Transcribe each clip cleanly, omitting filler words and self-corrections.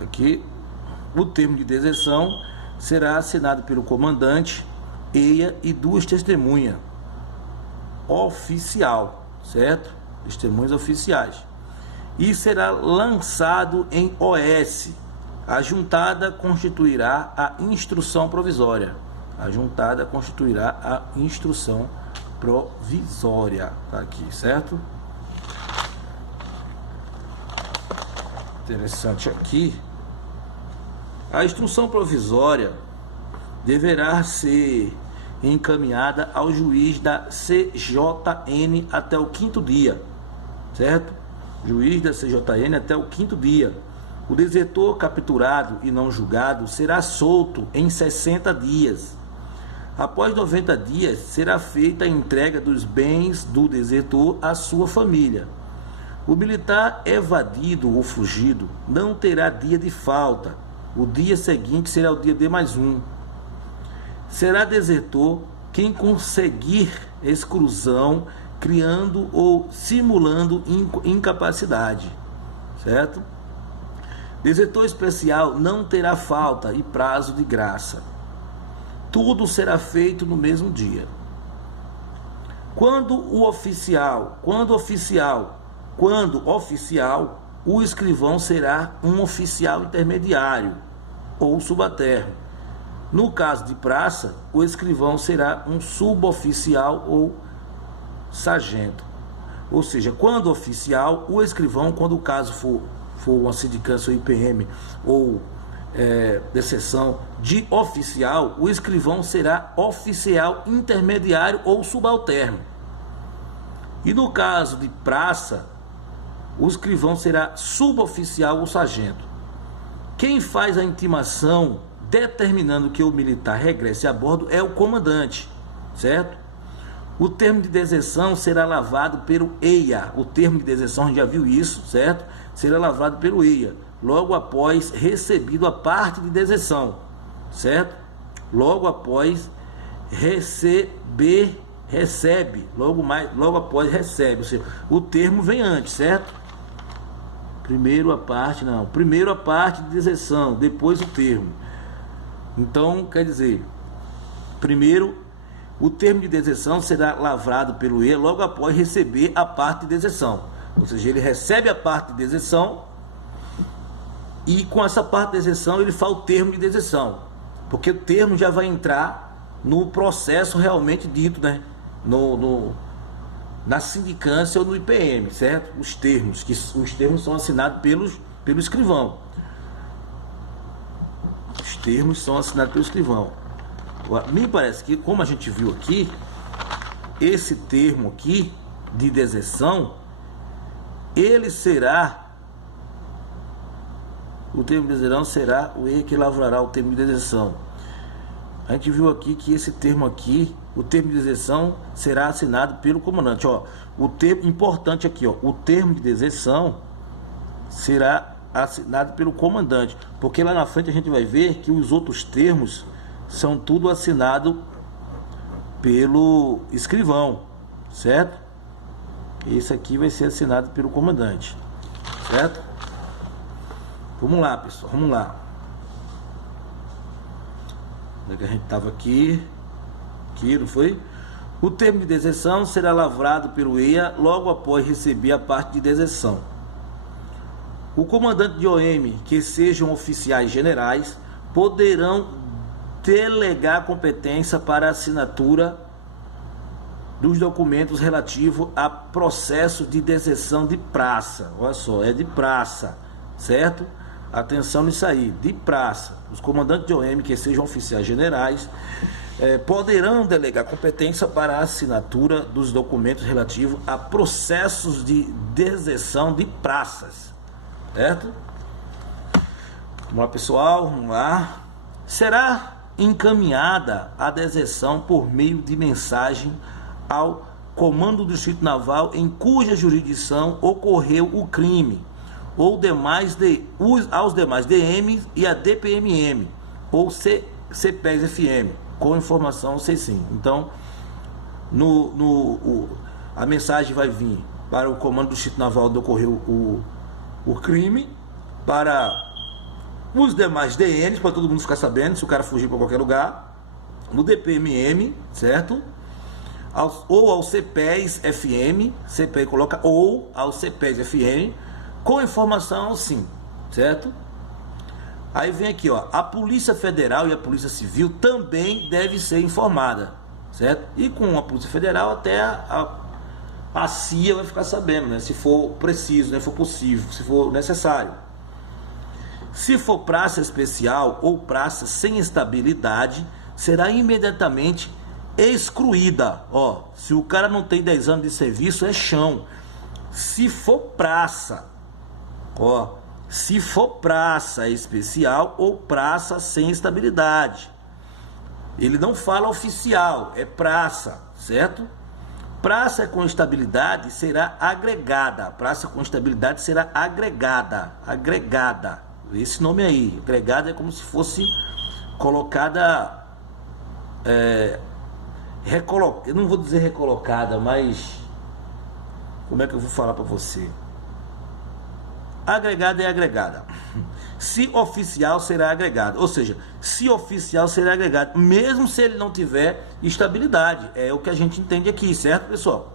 Aqui, o termo de deserção será assinado pelo comandante, EIA e duas testemunhas oficial, certo? Testemunhas oficiais. E será lançado em OS. A juntada constituirá a instrução provisória. A juntada constituirá a instrução provisória. Tá aqui, certo? Interessante aqui. A instrução provisória deverá ser encaminhada ao juiz da CJN até o 5º dia, certo? Juiz da CJN até o 5º dia. O desertor capturado e não julgado será solto em 60 dias. Após 90 dias, será feita a entrega dos bens do desertor à sua família. O militar evadido ou fugido não terá dia de falta. O dia seguinte será o dia D+1. Será desertor quem conseguir exclusão, criando ou simulando incapacidade, certo? Desertor especial não terá falta e prazo de graça. Tudo será feito no mesmo dia. Quando oficial, o escrivão será um oficial intermediário ou subalterno. No caso de praça, o escrivão será um suboficial ou sargento. Ou seja, quando oficial, o escrivão, quando o caso for uma sindicância ou IPM ou de seção de oficial, o escrivão será oficial intermediário ou subalterno. E no caso de praça, o escrivão será suboficial ou sargento. Quem faz a intimação determinando que o militar regresse a bordo é o comandante, certo? O termo de deserção será lavado pelo EIA. O termo de deserção, a gente já viu isso, certo? Será lavado pelo EIA, logo após recebido a parte de deserção, certo? Logo após recebe, logo após recebe, ou seja, o termo vem antes, certo? Primeiro a parte de deserção, depois o termo. Então, quer dizer, primeiro, o termo de deserção será lavrado pelo EIA logo após receber a parte de deserção. Ou seja, ele recebe a parte de deserção e com essa parte de deserção ele faz o termo de deserção. Porque o termo já vai entrar no processo realmente dito, né? Na sindicância ou no IPM, certo? Os termos são assinados pelo escrivão. Os termos são assinados pelo escrivão. Me parece que, como a gente viu aqui, esse termo aqui de deserção, ele será, o termo de deserção será o EIA que lavrará o termo de deserção. A gente viu aqui que esse termo aqui, o termo de deserção, será assinado pelo comandante. Ó, o termo importante aqui, ó, o termo de deserção será assinado pelo comandante, porque lá na frente a gente vai ver que os outros termos são tudo assinado pelo escrivão, certo? Esse aqui vai ser assinado pelo comandante, certo? Vamos lá, pessoal, vamos lá. A gente estava aqui, não foi? O termo de deserção será lavrado pelo EIA logo após receber a parte de deserção. O comandante de OM, que sejam oficiais generais, poderão delegar competência para a assinatura dos documentos relativos a processo de deserção de praça. Olha só, é de praça, certo? Atenção nisso aí, de praça. Os comandantes de OM, que sejam oficiais generais, poderão delegar competência para a assinatura dos documentos relativos a processos de deserção de praças, certo? Vamos lá, pessoal, vamos lá. Será encaminhada a deserção por meio de mensagem ao Comando do Distrito Naval em cuja jurisdição ocorreu o crime, ou aos demais DMs e a DPMM, ou CPES-FM, com informação C5. Então, a mensagem vai vir para o Comando do Distrito Naval onde ocorreu o crime, para os demais DNs, para todo mundo ficar sabendo, se o cara fugir para qualquer lugar, no DPMM, certo? Ou ao CPES FM, CPE coloca ou ao CPES FM, com informação sim, certo? Aí vem aqui, ó, a Polícia Federal e a Polícia Civil também deve ser informada, certo? E com a Polícia Federal até a CIA vai ficar sabendo, né? Se for preciso, né? Se for possível, se for necessário. Se for praça especial ou praça sem estabilidade, será imediatamente excluída. Ó, se o cara não tem 10 anos de serviço, é chão. Se for praça, ó, se for praça especial ou praça sem estabilidade. Ele não fala oficial, é praça, certo? Praça com estabilidade será agregada. Praça com estabilidade será agregada. Agregada. Esse nome aí, agregada, é como se fosse colocada. Eu não vou dizer recolocada, mas como é que eu vou falar para você? Agregada é agregada. Se oficial será agregado, ou seja, se oficial será agregado, mesmo se ele não tiver estabilidade. É o que a gente entende aqui, certo, pessoal?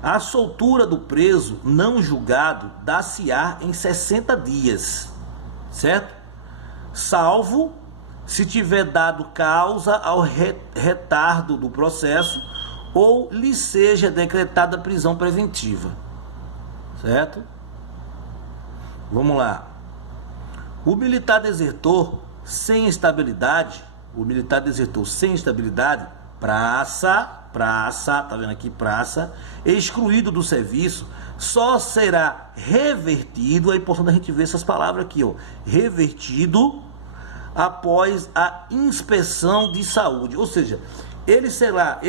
A soltura do preso não julgado dá-se-á em 60 dias, certo? Salvo se tiver dado causa ao retardo do processo ou lhe seja decretada prisão preventiva, certo? Vamos lá. O militar desertor sem estabilidade, praça, tá vendo aqui, praça, excluído do serviço, só será revertido, é importante a gente ver essas palavras aqui, ó, revertido após a inspeção de saúde, ou seja, ele será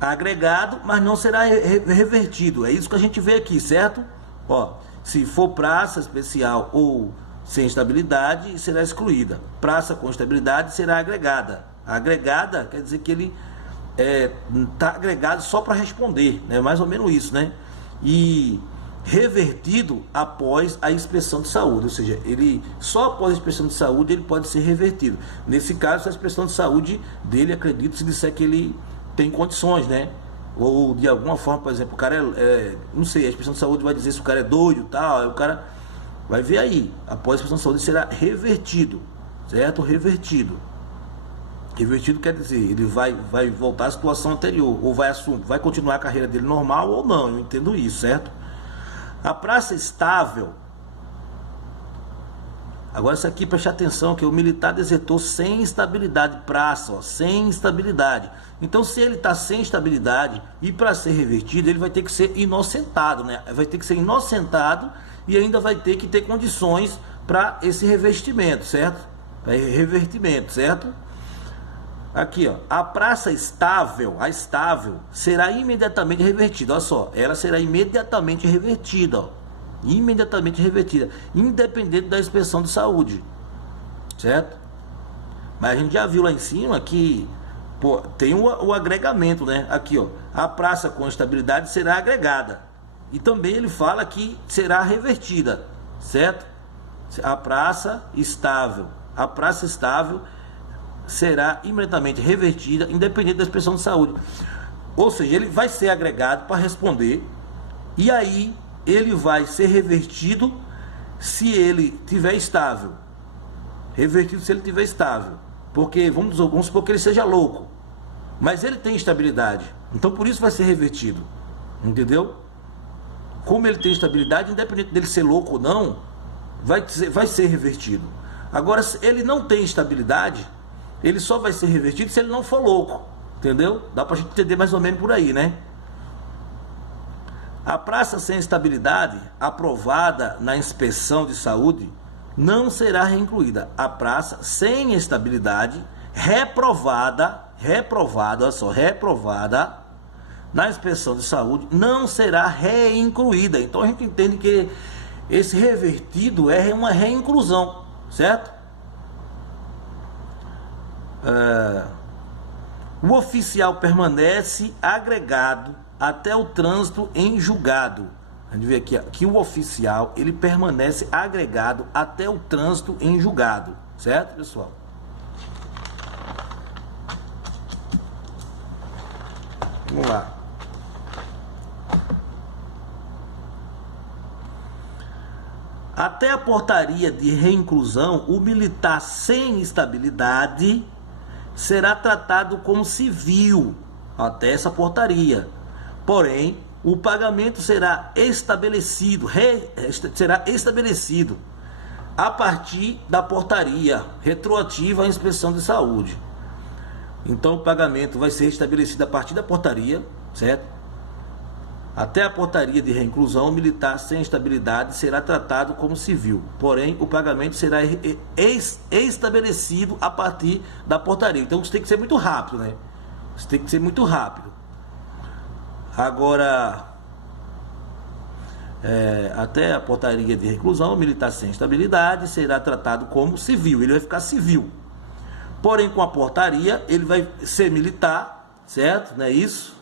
agregado, mas não será revertido, é isso que a gente vê aqui, certo? Ó, se for praça especial ou sem estabilidade, será excluída. Praça com estabilidade será agregada. Agregada quer dizer que ele está agregado só para responder, né? Mais ou menos isso, né? E revertido após a inspeção de saúde, ou seja, ele só após a inspeção de saúde ele pode ser revertido. Nesse caso, a inspeção de saúde dele, acredito, se disser que ele tem condições, né? Ou de alguma forma, por exemplo, o cara não sei, a inspeção de saúde vai dizer se o cara é doido e tal, aí o cara vai ver aí, após a inspeção de saúde será revertido, certo? Revertido quer dizer, ele vai voltar à situação anterior, ou vai continuar a carreira dele normal ou não, eu entendo isso, certo? A praça estável, agora isso aqui, preste atenção, que o militar desertou sem estabilidade, praça, ó, sem estabilidade. Então, se ele está sem estabilidade e para ser revertido, ele vai ter que ser inocentado, né? Vai ter que ser inocentado e ainda vai ter que ter condições para esse revestimento, certo? Revertimento, certo? Aqui, ó, a praça estável, a estável, será imediatamente revertida. Olha só, ela será imediatamente revertida, ó. Imediatamente revertida, independente da inspeção de saúde, certo? Mas a gente já viu lá em cima que, pô, tem o agregamento, né? Aqui, ó, a praça com estabilidade será agregada. E também ele fala que será revertida, certo? A praça estável será imediatamente revertida, independente da inspeção de saúde. Ou seja, ele vai ser agregado para responder, e aí ele vai ser revertido se ele tiver estável. Revertido se ele tiver estável. Porque vamos supor que ele seja louco, mas ele tem estabilidade. Então por isso vai ser revertido. Entendeu? Como ele tem estabilidade, independente dele ser louco ou não, vai ser revertido. Agora, se ele não tem estabilidade, ele só vai ser revertido se ele não for louco. Entendeu? Dá pra gente entender mais ou menos por aí, né? A praça sem estabilidade, aprovada na inspeção de saúde, não será reincluída. A praça sem estabilidade, reprovada, olha só, reprovada na inspeção de saúde, não será reincluída. Então a gente entende que esse revertido é uma reinclusão, certo? O oficial permanece agregado até o trânsito em julgado, A gente vê aqui ó, que o oficial ele permanece agregado até o trânsito em julgado, certo, pessoal? Vamos lá. Até a portaria de reinclusão, o militar sem estabilidade será tratado como civil até essa portaria. Porém, o pagamento será estabelecido a partir da portaria retroativa à inspeção de saúde. Então, o pagamento vai ser estabelecido a partir da portaria, certo? Até a portaria de reinclusão, o militar sem estabilidade será tratado como civil. Porém, o pagamento será estabelecido a partir da portaria. Então, isso tem que ser muito rápido, né? Isso tem que ser muito rápido. Agora, até a portaria de reclusão, o militar sem estabilidade será tratado como civil. Ele vai ficar civil. Porém, com a portaria, ele vai ser militar, certo? Não é isso?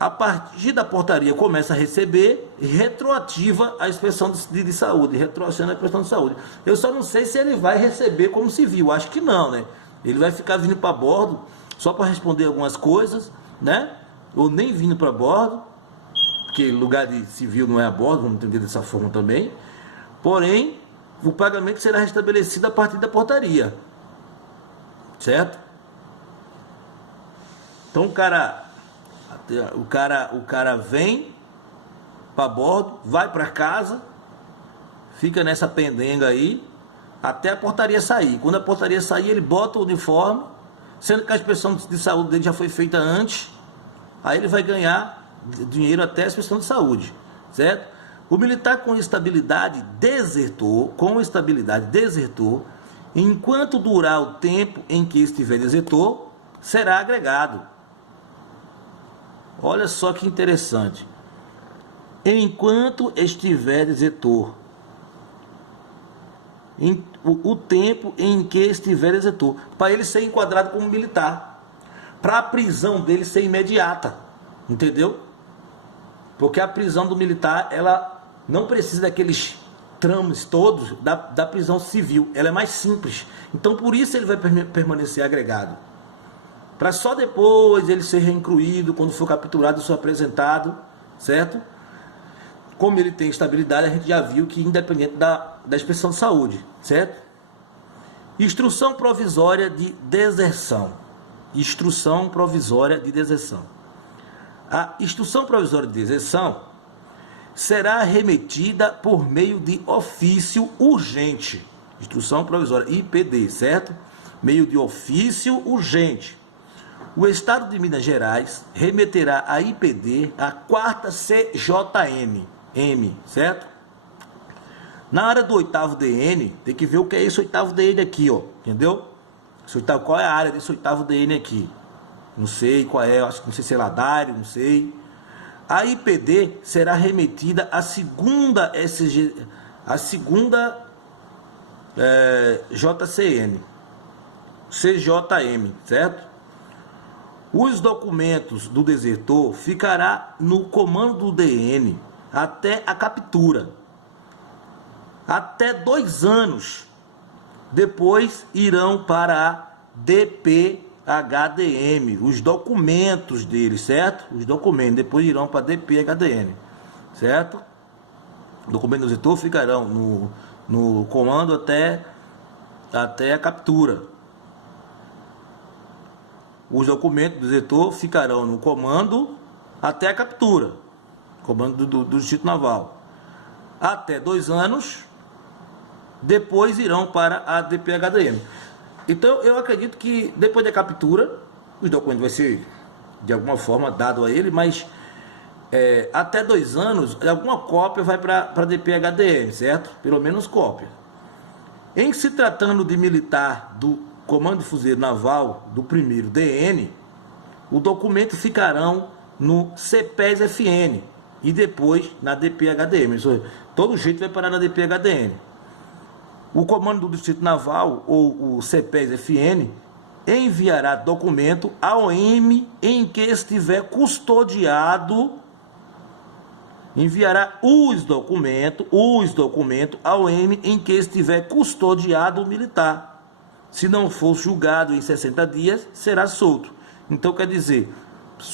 A partir da portaria começa a receber retroativa a inspeção de saúde, retroativa a inspeção de saúde. Eu só não sei se ele vai receber como civil, acho que não, né? Ele vai ficar vindo para bordo só para responder algumas coisas, né? Ou nem vindo para bordo, porque lugar de civil não é a bordo, vamos entender dessa forma também. Porém, o pagamento será restabelecido a partir da portaria, certo? Então o cara vem para bordo, vai para casa, fica nessa pendenga aí até a portaria sair. Quando a portaria sair, ele bota o uniforme, sendo que a inspeção de saúde dele já foi feita antes. Aí ele vai ganhar dinheiro até a inspeção de saúde, certo? O militar com estabilidade desertor, enquanto durar o tempo em que estiver desertor, será agregado. Olha só que interessante. Enquanto estiver desertor, o tempo em que estiver desertor, para ele ser enquadrado como militar, para a prisão dele ser imediata, entendeu? Porque a prisão do militar, ela não precisa daqueles trâmites todos da prisão civil, ela é mais simples. Então por isso ele vai permanecer agregado, para só depois ele ser reincluído quando for capturado e for apresentado, certo? Como ele tem estabilidade, a gente já viu que independente da inspeção de saúde, certo? Instrução provisória de deserção. Instrução provisória de deserção. A instrução provisória de deserção será remetida por meio de ofício urgente. Instrução provisória, IPD, certo? Meio de ofício urgente. O Estado de Minas Gerais remeterá a IPD à 4ª CJM, certo? Na área do 8º DN, tem que ver o que é esse 8º DN aqui, ó, entendeu? Qual é a área desse 8º DN aqui? Não sei qual é, acho que não sei se é ladário, não sei. A IPD será remetida à segunda JCM, CJM, certo? Os documentos do desertor ficará no comando do DN até a captura. Até 2 anos depois irão para a DPHDM, os documentos dele, certo? Os documentos depois irão para a DPHDM, certo? Documentos do desertor ficarão no comando até a captura. Os documentos do desertor ficarão no comando até a captura, comando do Distrito Naval, até 2 anos, depois irão para a DPHDM. Então eu acredito que depois da captura, os documentos vai ser de alguma forma dado a ele, mas até 2 anos, alguma cópia vai para a DPHDM, certo? Pelo menos cópia. Em se tratando de militar do Comando de Fuzileiro Naval do 1º DN, o documento ficarão no CPES-FN e depois na DPHDM. Todo jeito vai parar na DPHDM. O Comando do Distrito Naval, ou o CPES-FN, enviará documento ao OM em que estiver custodiado enviará os documentos ao M em que estiver custodiado o militar. Se não for julgado em 60 dias, será solto. Então, quer dizer,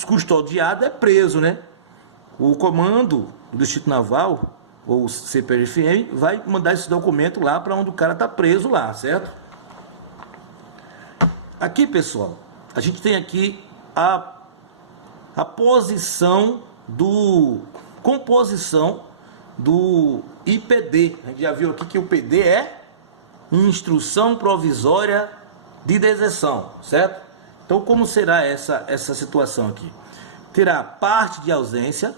custodiado é preso, né? O comando do Distrito Naval, ou CPFM, vai mandar esse documento lá para onde o cara está preso lá, certo? Aqui, pessoal, a gente tem aqui a composição do IPD. A gente já viu aqui que o PD é Instrução Provisória de Deserção, certo? Então, como será essa situação aqui? Terá parte de ausência,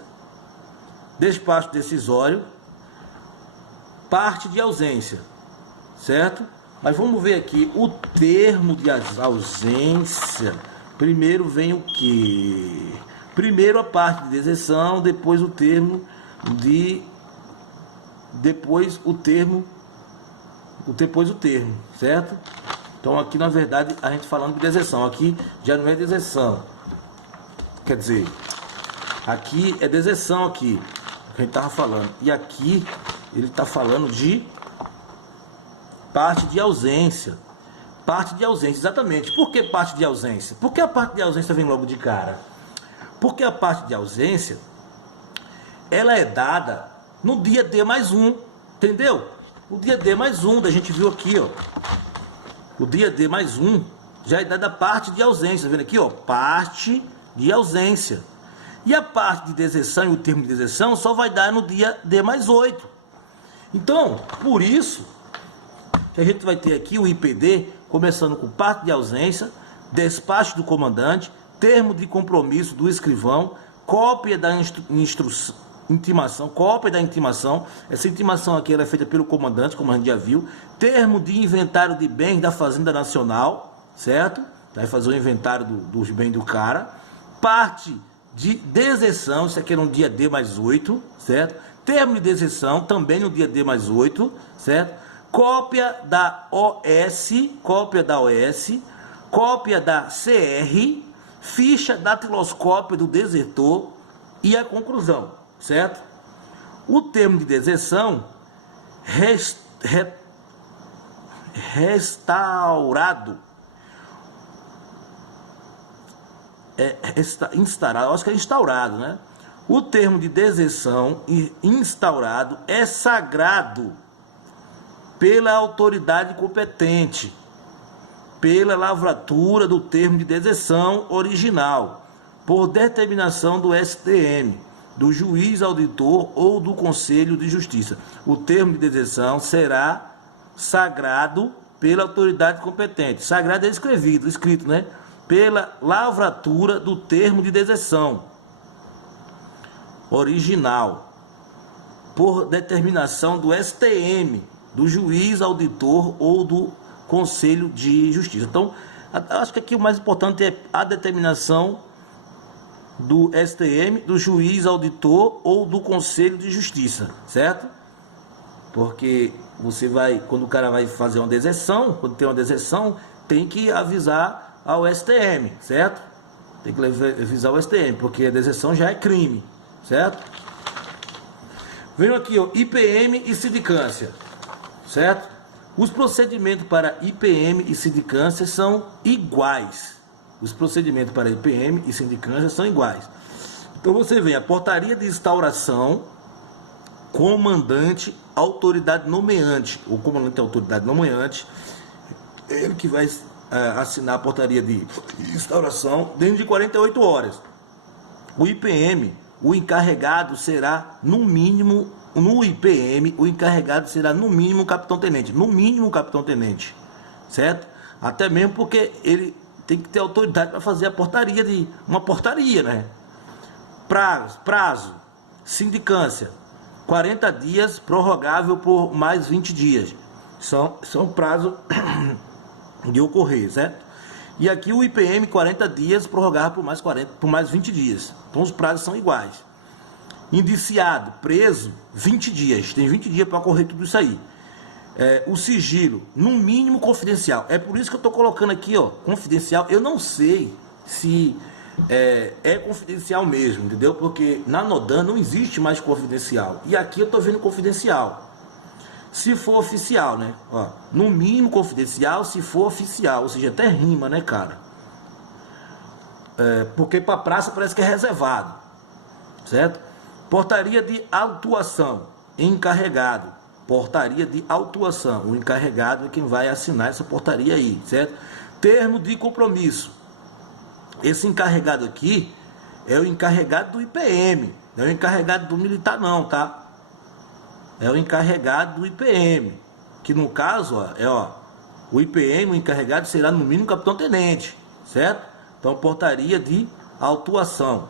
despacho decisório, parte de ausência, certo? Mas vamos ver aqui o termo de ausência. Primeiro vem o que? Primeiro a parte de deserção, depois o termo, certo? Então aqui na verdade a gente falando de deserção, aqui já não é deserção. Quer dizer, aqui é deserção aqui, que a gente tava falando. E aqui ele está falando de parte de ausência. Parte de ausência, exatamente. Por que parte de ausência? Porque a parte de ausência vem logo de cara. Porque a parte de ausência, ela é dada no dia D mais um, entendeu? O dia D mais um, a gente viu aqui, ó. O dia D mais um já é dada a parte de ausência, tá vendo aqui, ó? Parte de ausência. E a parte de deserção e o termo de deserção só vai dar no dia D mais 8. Então, por isso que a gente vai ter aqui o IPD, começando com parte de ausência, despacho do comandante, termo de compromisso do escrivão, cópia da intimação, cópia da intimação. Essa intimação aqui ela é feita pelo comandante, como a gente já viu. Termo de inventário de bens da Fazenda Nacional, certo? Vai fazer o inventário dos bens do cara. Parte de deserção, isso aqui era no dia D mais 8, certo? Termo de deserção, também no dia D mais 8, certo? Cópia da OS, cópia da CR, ficha datiloscópia do desertor e a conclusão, certo? O termo de deserção restaurado, instaurado, acho que é instaurado, né? O termo de deserção instaurado é sagrado pela autoridade competente, pela lavratura do termo de deserção original, por determinação do STM, do juiz auditor ou do Conselho de Justiça. O termo de deserção será sagrado pela autoridade competente. Sagrado é escrito, né? Pela lavratura do termo de deserção original, por determinação do STM, do juiz auditor ou do Conselho de Justiça. Então, acho que aqui o mais importante é a determinação do STM, do juiz auditor ou do Conselho de Justiça, certo? Porque você vai, quando o cara vai fazer uma deserção, quando tem uma deserção, tem que avisar ao STM, certo? Tem que avisar o STM, porque a deserção já é crime, certo? Venho aqui, ó, IPM e sindicância, certo? Os procedimentos para IPM e sindicância são iguais. Os procedimentos para IPM e sindicância são iguais. Então você vê a portaria de instauração, comandante, autoridade nomeante. O comandante é autoridade nomeante, ele que vai assinar a portaria de instauração dentro de 48 horas. O IPM, o encarregado será no mínimo, no IPM, o encarregado será no mínimo capitão-tenente. No mínimo capitão-tenente, certo? Até mesmo porque ele tem que ter autoridade para fazer a portaria uma portaria, né? Prazo, sindicância, 40 dias, prorrogável por mais 20 dias. São prazo de ocorrer, certo? E aqui o IPM, 40 dias, prorrogável por mais 20 dias. Então os prazos são iguais. Indiciado, preso, 20 dias. Tem 20 dias para ocorrer tudo isso aí. O sigilo, no mínimo confidencial. É por isso que eu estou colocando aqui, ó, confidencial. Eu não sei se é confidencial mesmo, entendeu? Porque na Nodan não existe mais confidencial. E aqui eu tô vendo confidencial. Se for oficial, né? Ó, no mínimo confidencial, se for oficial. Ou seja, até rima, né, cara? Porque para praça parece que é reservado. Certo? Portaria de autuação. Encarregado. Portaria de autuação. O encarregado é quem vai assinar essa portaria aí, certo? Termo de compromisso. Esse encarregado aqui é o encarregado do IPM. Não é o encarregado do militar não, tá? É o encarregado do IPM. Que no caso, o IPM, o encarregado será no mínimo capitão-tenente, certo? Então, portaria de autuação.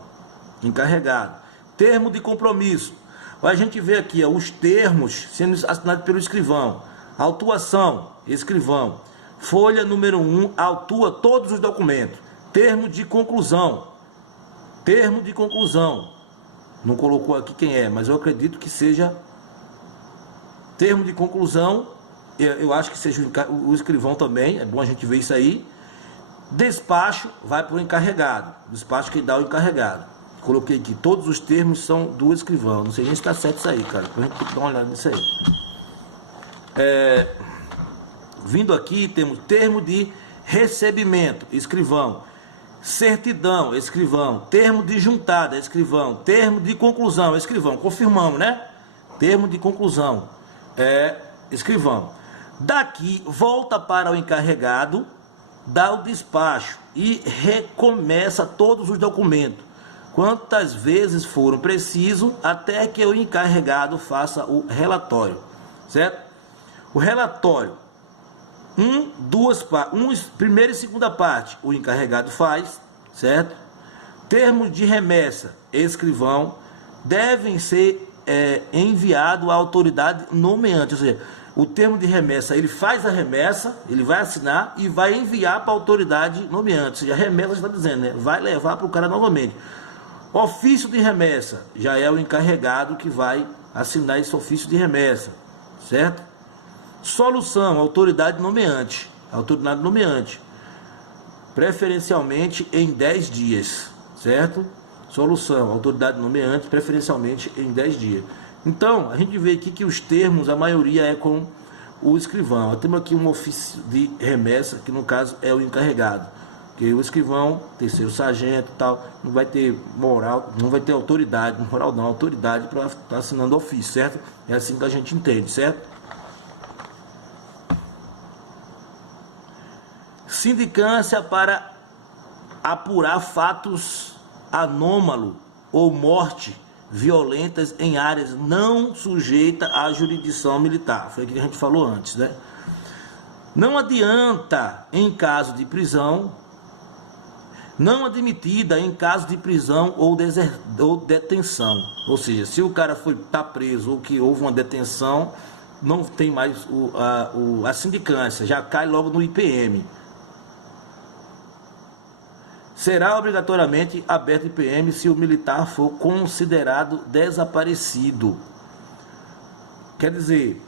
Encarregado. Termo de compromisso. A gente vê aqui os termos sendo assinados pelo escrivão. Autuação, escrivão. Folha número 1, autua todos os documentos. Termo de conclusão. Termo de conclusão. Não colocou aqui quem é, mas eu acredito que seja termo de conclusão. Eu acho que seja o escrivão também. É bom a gente ver isso aí. Despacho vai para o encarregado. Despacho que dá o encarregado. Coloquei aqui, todos os termos são do escrivão. Não sei nem se está certo isso aí, cara. A gente tem que dar uma olhada nisso aí. Vindo aqui, temos termo de recebimento, escrivão. Certidão, escrivão. Termo de juntada, escrivão. Termo de conclusão, escrivão. Confirmamos, né? Termo de conclusão, escrivão. Daqui, volta para o encarregado, dá o despacho e recomeça todos os documentos. Quantas vezes foram preciso, até que o encarregado faça o relatório, certo? O relatório, primeira e segunda parte, o encarregado faz, certo? Termos de remessa, escrivão, devem ser enviados à autoridade nomeante, ou seja, o termo de remessa, ele faz a remessa, ele vai assinar e vai enviar para a autoridade nomeante, ou seja, a remessa está dizendo, né? Vai levar para o cara novamente. Ofício de remessa, já é o encarregado que vai assinar esse ofício de remessa, certo? Solução, autoridade nomeante, preferencialmente em 10 dias, certo? Solução, autoridade nomeante, preferencialmente em 10 dias. Então, a gente vê aqui que os termos, a maioria é com o escrivão. Temos aqui um ofício de remessa, que no caso é o encarregado. Porque o escrivão, terceiro sargento e tal, não vai ter moral, não vai ter autoridade, moral não, autoridade para estar assinando ofício, certo? É assim que a gente entende, certo? Sindicância para apurar fatos anômalos ou morte violentas em áreas não sujeitas à jurisdição militar. Foi o que a gente falou antes, né? Não adianta em caso de prisão, não admitida em caso de prisão ou detenção. Ou seja, se o cara está preso ou que houve uma detenção, não tem mais a sindicância, já cai logo no IPM. Será obrigatoriamente aberto IPM se o militar for considerado desaparecido. Quer dizer,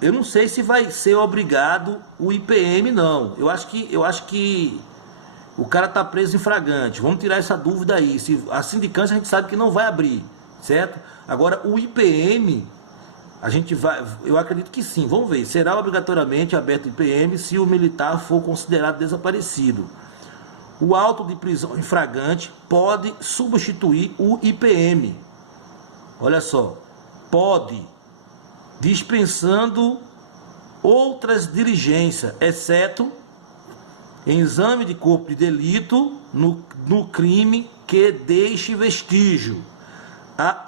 eu não sei se vai ser obrigado o IPM, não. Eu acho que o cara está preso em flagrante. Vamos tirar essa dúvida aí. Se a sindicância a gente sabe que não vai abrir, certo? Agora o IPM, eu acredito que sim. Vamos ver. Será obrigatoriamente aberto o IPM se o militar for considerado desaparecido. O auto de prisão em flagrante pode substituir o IPM. Olha só, pode, dispensando outras diligências, exceto em exame de corpo de delito no crime que deixe vestígio, a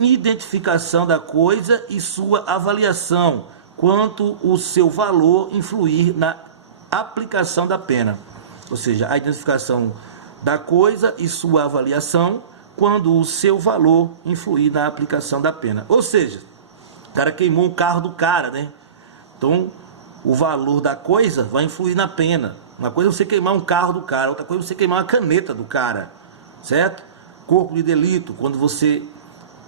identificação da coisa e sua avaliação, quanto o seu valor influir na aplicação da pena. Ou seja, a identificação da coisa e sua avaliação quando o seu valor influir na aplicação da pena. Ou seja, o cara queimou o carro do cara, né? Então, o valor da coisa vai influir na pena. Uma coisa é você queimar um carro do cara, outra coisa é você queimar uma caneta do cara, certo? Corpo de delito, quando você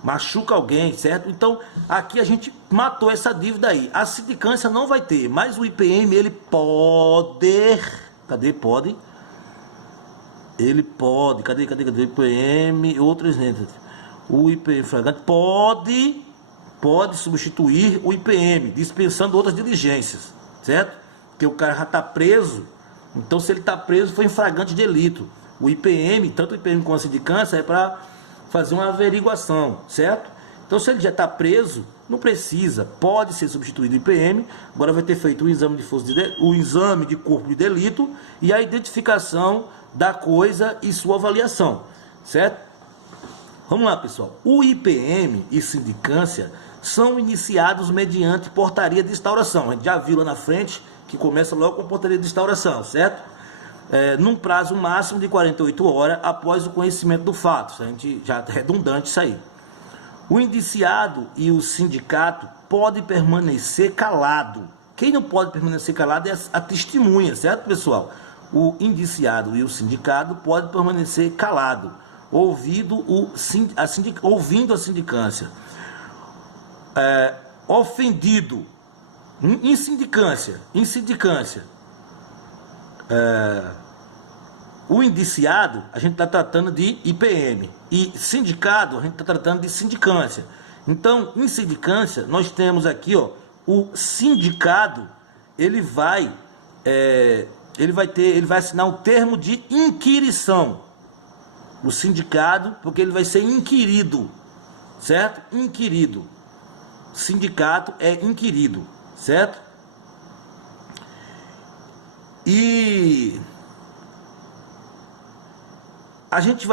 machuca alguém, certo? Então, aqui a gente matou essa dívida aí. A sindicância não vai ter, mas o IPM, ele pode... Cadê? Pode Ele pode, cadê o IPM, outros exemplo. O IPM flagrante pode substituir o IPM, dispensando outras diligências, certo? Porque o cara já está preso, então se ele está preso foi em flagrante de delito. O IPM, tanto o IPM como a sindicância, é para fazer uma averiguação, certo? Então se ele já está preso, não precisa, pode ser substituído o IPM, agora vai ter feito o exame de força o exame de corpo de delito e a identificação da coisa e sua avaliação, certo? Vamos lá, pessoal. O IPM e sindicância são iniciados mediante portaria de instauração. A gente já viu lá na frente que começa logo com a portaria de instauração, certo? Num prazo máximo de 48 horas após o conhecimento do fato. A gente já é redundante isso aí. O indiciado e o sindicato podem permanecer calado. Quem não pode permanecer calado é a testemunha, certo, pessoal? O indiciado e o sindicato podem permanecer calado, ouvindo a sindicância. Ofendido em sindicância, o indiciado a gente está tratando de IPM e sindicado a gente está tratando de sindicância. Então, em sindicância nós temos aqui, ó, o sindicado ele vai assinar um termo de inquirição. O sindicado, porque ele vai ser inquirido, certo? Inquirido. Sindicato é inquirido, certo? E a gente vai